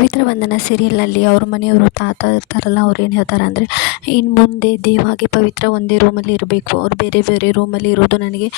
ಪವಿತ್ರ ಬಂಧನ ಸೀರಿಯಲ್ನಲ್ಲಿ ಅವ್ರ ಮನೆಯವರು ತಾತ ಇರ್ತಾರಲ್ಲ, ಅವ್ರು ಏನು ಹೇಳ್ತಾರೆ ಅಂದರೆ, ಇನ್ನು ಮುಂದೆ ದೇವಾಗೆ ಪವಿತ್ರ ಒಂದೇ ರೂಮಲ್ಲಿ ಇರಬೇಕು, ಅವ್ರು ಬೇರೆ ಬೇರೆ ರೂಮಲ್ಲಿ ಇರೋದು ನನಗೆ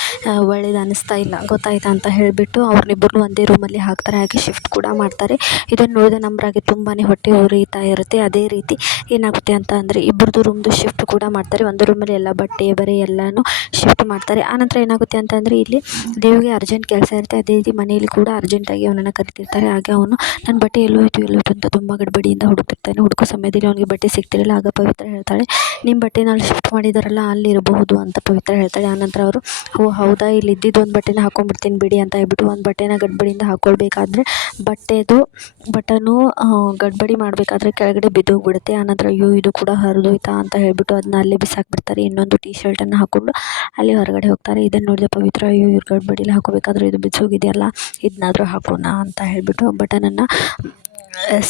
ಒಳ್ಳೇದು ಅನ್ನಿಸ್ತಾ ಇಲ್ಲ, ಗೊತ್ತಾಯ್ತಾ ಅಂತ ಹೇಳಿಬಿಟ್ಟು ಅವ್ರನ್ನಿಬ್ಬರನ್ನೂ ಒಂದೇ ರೂಮಲ್ಲಿ ಹಾಕ್ತಾರೆ. ಹಾಗೆ ಶಿಫ್ಟ್ ಕೂಡ ಮಾಡ್ತಾರೆ. ಇದನ್ನು ನೋಡಿದ ನಮ್ರಾಗೆ ತುಂಬಾ ಹೊಟ್ಟೆ ಉರಿತಾ ಇರುತ್ತೆ. ಅದೇ ರೀತಿ ಏನಾಗುತ್ತೆ ಅಂತ ಅಂದರೆ, ಇಬ್ಬರದು ರೂಮ್ದು ಶಿಫ್ಟ್ ಕೂಡ ಮಾಡ್ತಾರೆ. ಒಂದು ರೂಮಲ್ಲಿ ಎಲ್ಲ ಬಟ್ಟೆ ಬರೆ ಎಲ್ಲನೂ ಶಿಫ್ಟ್ ಮಾಡ್ತಾರೆ. ಆನಂತರ ಏನಾಗುತ್ತೆ ಅಂತಂದರೆ, ಇಲ್ಲಿ ದೇವಿಗೆ ಅರ್ಜೆಂಟ್ ಕೆಲಸ ಇರುತ್ತೆ. ಅದೇ ರೀತಿ ಮನೆಯಲ್ಲಿ ಕೂಡ ಅರ್ಜೆಂಟಾಗಿ ಅವನನ್ನು ಕರಿತಿರ್ತಾರೆ. ಹಾಗೆ ಅವನು ನನ್ನ ಬಟ್ಟೆ ಎಲ್ಲೋಯ್ತು ಅಂತ ತುಂಬ ಗಡ್ಬಡಿಯಿಂದ ಹುಡುಕ್ತಿರ್ತಾನೆ. ಹುಡುಕೋ ಸಮಯದಲ್ಲಿ ಅವನಿಗೆ ಬಟ್ಟೆ ಸಿಗ್ತಿರಲಿಲ್ಲ. ಆಗ ಪವಿತ್ರ ಹೇಳ್ತಾಳೆ, ನಿಮ್ಮ ಬಟ್ಟೆನ ಅಲ್ಲಿ ಶಿಫ್ಟ್ ಮಾಡಿದಾರಲ್ಲ, ಅಲ್ಲಿರಬಹುದು ಅಂತ ಪವಿತ್ರ ಹೇಳ್ತಾಳೆ. ಆನಂತರ ಅವರು, ಓ ಹೌದಾ, ಇಲ್ಲಿ ಇದ್ದಿದ್ದು ಒಂದು ಬಟ್ಟೆನ ಹಾಕೊಂಡ್ಬಿಡ್ತೀನಿ ಬಿಡಿ ಅಂತ ಹೇಳ್ಬಿಟ್ಟು ಒಂದು ಬಟ್ಟೆನ ಗಡ್ಬಡಿಯಿಂದ ಹಾಕ್ಕೊಳ್ಬೇಕಾದ್ರೆ ಬಟ್ಟೆದು ಬಟನು ಗಡ್ಬಡಿ ಮಾಡಬೇಕಾದ್ರೆ ಕೆಳಗಡೆ ಬಿದ್ದೋಗ್ಬಿಡುತ್ತೆ. ಆನಂತರ ಅಯ್ಯೋ ಇದು ಕೂಡ ಹರಿದೋಯ್ತಾ ಅಂತ ಹೇಳ್ಬಿಟ್ಟು ಅದನ್ನ ಅಲ್ಲೇ ಬಿಸಾಕ್ಬಿಡ್ತಾರೆ. ಇನ್ನೊಂದು ಟೀ ಶರ್ಟನ್ನು ಹಾಕ್ಕೊಂಡು ಅಲ್ಲಿ ಹೊರಗಡೆ ಹೋಗ್ತಾರೆ. ಇದನ್ನು ನೋಡಿದ ಪವಿತ್ರ, ಅಯ್ಯೋ ಇವ್ರು ಗಡ್ಬಡಿಲಿ ಹಾಕೋಬೇಕಾದ್ರೆ ಇದು ಬಿಚ್ಚೋಗಿದೆಯಲ್ಲ, ಇದನ್ನಾದರೂ ಹಾಕೋಣ ಅಂತ ಹೇಳ್ಬಿಟ್ಟು ಬಟನನ್ನು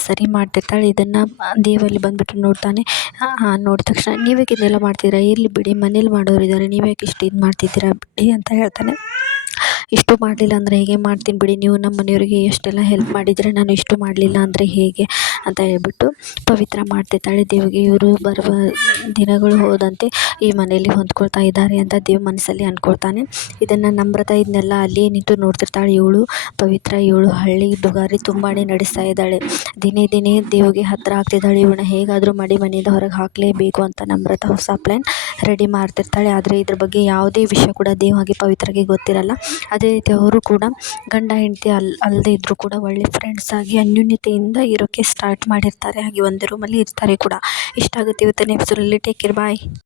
ಸರಿ ಮಾಡ್ತಿರ್ತಾಳೆ. ಇದನ್ನು ದೇವಲ್ಲಿ ಬಂದುಬಿಟ್ಟು ನೋಡ್ತಾನೆ. ನೋಡಿದ ತಕ್ಷಣ, ನೀವ್ಯಾಕೆ ಇದನ್ನೆಲ್ಲ ಮಾಡ್ತೀರಾ, ಇರಲಿ ಬಿಡಿ, ಮನೇಲಿ ಮಾಡೋರಿದ್ದಾರೆ, ನೀವ್ಯಾಕೆ ಇಷ್ಟು ಇದು ಮಾಡ್ತಿದ್ದೀರಾ ಬಿಡಿ ಅಂತ ಹೇಳ್ತಾನೆ. ಇಷ್ಟು ಮಾಡಲಿಲ್ಲ ಅಂದರೆ ಹೇಗೆ, ಮಾಡ್ತೀನಿ ಬಿಡಿ, ನೀವು ನಮ್ಮ ಮನೆಯವರಿಗೆ ಎಷ್ಟೆಲ್ಲ ಹೆಲ್ಪ್ ಮಾಡಿದರೆ ನಾನು ಇಷ್ಟು ಮಾಡಲಿಲ್ಲ ಅಂದರೆ ಹೇಗೆ ಅಂತ ಹೇಳ್ಬಿಟ್ಟು ಪವಿತ್ರ ಮಾಡ್ತಿರ್ತಾಳೆ. ದೇವಿಗೆ ಇವರು ಬರುವ ದಿನಗಳು ಹೋದಂತೆ ಈ ಮನೆಯಲ್ಲಿ ಹೊಂದ್ಕೊಳ್ತಾ ಇದ್ದಾರೆ ಅಂತ ದೇವ್ ಮನಸ್ಸಲ್ಲಿ ಅಂದ್ಕೊಳ್ತಾನೆ. ಇದನ್ನು ನಮ್ರತ ಇದನ್ನೆಲ್ಲ ಅಲ್ಲಿಯೇ ನಿಂತು ನೋಡ್ತಿರ್ತಾಳೆ. ಪವಿತ್ರ ಹಳ್ಳಿ ದುಗಾರಿ ತುಂಬಾ ನಡೆಸ್ತಾ ಇದ್ದಾಳೆ. ದಿನೇ ದಿನೇ ದೇವಿಗೆ ಹತ್ತಿರ ಆಗ್ತಿದ್ದಾಳೆ. ಇವಳನ್ನ ಹೇಗಾದರೂ ಮಾಡಿ ಮನೆಯಿಂದ ಹೊರಗೆ ಹಾಕಲೇಬೇಕು ಅಂತ ನಮ್ರತ ಹೊಸ ಪ್ಲ್ಯಾನ್ ರೆಡಿ ಮಾಡ್ತಿರ್ತಾಳೆ. ಆದರೆ ಇದ್ರ ಬಗ್ಗೆ ಯಾವುದೇ ವಿಷಯ ಕೂಡ ದೇವ್ ಹಾಗೆ ಪವಿತ್ರಗೆ ಗೊತ್ತಿರಲ್ಲ. ಅದೇ ರೀತಿ ಅವರು ಕೂಡ ಗಂಡ ಹೆಂಡತಿ ಅಲ್ಲದೆ ಇದ್ದರೂ ಕೂಡ ಒಳ್ಳೆ ಫ್ರೆಂಡ್ಸ್ ಆಗಿ ಅನ್ಯೋನ್ಯತೆಯಿಂದ ಇರೋಕ್ಕೆ ಸ್ಟಾರ್ಟ್ ಮಾಡಿರ್ತಾರೆ. ಹಾಗೆ ಒಂದೇ ರೂಮಲ್ಲಿ ಇರ್ತಾರೆ ಕೂಡ. ಇಷ್ಟ ಆಗುತ್ತೆ ಇವತ್ತಿನ ಎಪಿಸೋಡಲ್ಲಿ. ಟೇಕ್ ಕೇರ್, ಬಾಯ್.